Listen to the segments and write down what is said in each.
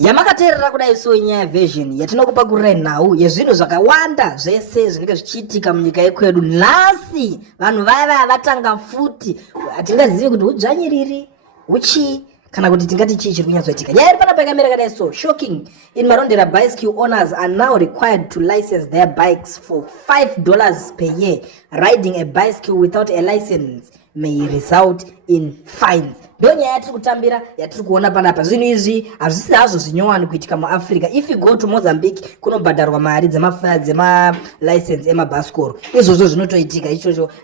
Yamakateerera kudai so inyaya version yatinokupa kurai nhau yezvinhu zvakawanda zvese zvinenge zvichiitika munyika yekwedu. Nhasi vanhu vaya vatanga futi hatingazivi kuti hudzvanyiriri huchii kana kuti tingati chii chiri kunyatsoitika. Nyaya iri panapa yakamira kadai so shocking. In Marondera, bicycle owners are now required to license their bikes for $5 per year. Riding a bicycle without a license may result in fines. Ndio nyaya yatiri kutambira yatiri kuona panapa. Zvinhu izvi hazvisi hazvo zvinyowani kuitika muAfrica. If you go to Mozambique kunobhadharwa mari dzema license emabhasikoro. Izvozvo zvinotoitika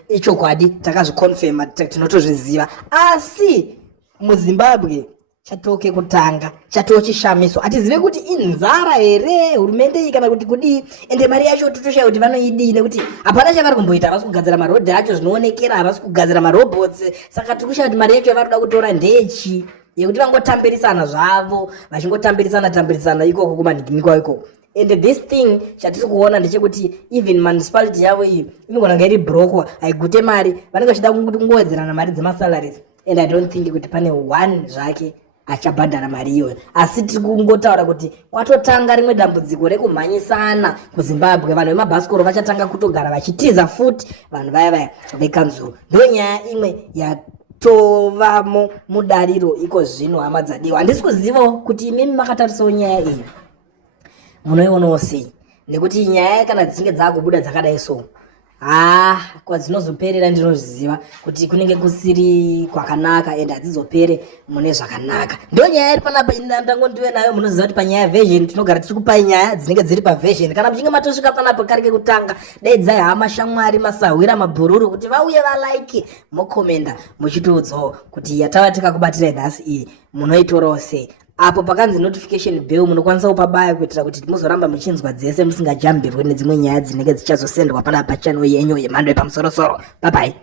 ichokwadi takazviconfirma tinotozviziva. Asi muZimbabwe chatoke kutanga chatochishamiso hatizive kuti inzara here hurumende iyi kana kuti kudii ende mari yacho totoshaya kuti vanoidii nekuti hapana chavari kumboita. Havasi kugadzira marodhi acho zvinoonekera, havasi kugadzira marobots. Saka tikushaya kuti mari yacho yavanoda kutora ndechi yekuti vangotambirisana zvavo vachingotambirisana ikoko kumanhigimiko ikoko. And this thing chatiri kuona ndechekuti even municipality yavo iyi inogona kunge iri brokwa haigute mari, vanenge vachida kungowedzerana mari dzemasalaries. And I don't think kuti pane one zvake achabhadhara mari iyoyo. Asi tiri kungotaura kuti kwatotanga rimwe dambudziko rekumhanyisana kuZimbabwe. Vanhu vemabhasikoro vachatanga kutogara vachitiza futi vanhu vaya vekanzuru. Ndio nyaya imwe yatovamo mudariro iko zvino hama dzadiwa. Handisi kuziva kuti imimi makatarisawo nyaya iyi munoionawo sei, nekuti nyaya kana dzichinge dzakubuda dzakadai so kwadzinozoperera ndinozviziva kuti kunenge kusiri kwakanaka ende hadzizopere mune zvakanaka. Ndio nyaya iri panapa ndangondive nayo. Munoziva kuti panyaya version tinogara tichikupai nyaya dzinenge dziri paversion. Kana muchinge matosvika panapa karike kutanga daidzai hama shamwari masahwira mabhururu kuti vauye valaike mokomenda muchitiudzawo kuti yatava tikakubatirai nhasi iyi munoitorawo sei. Apo pakanzi notification bell munokwanisa kupabaya kuitira kuti muzoramba muchinzwa dzese musingajambirwe nedzimwe nyaya dzinenge dzichazosendwa panapa channel yenyu yemhando yepamusoro-soro. Bye bye.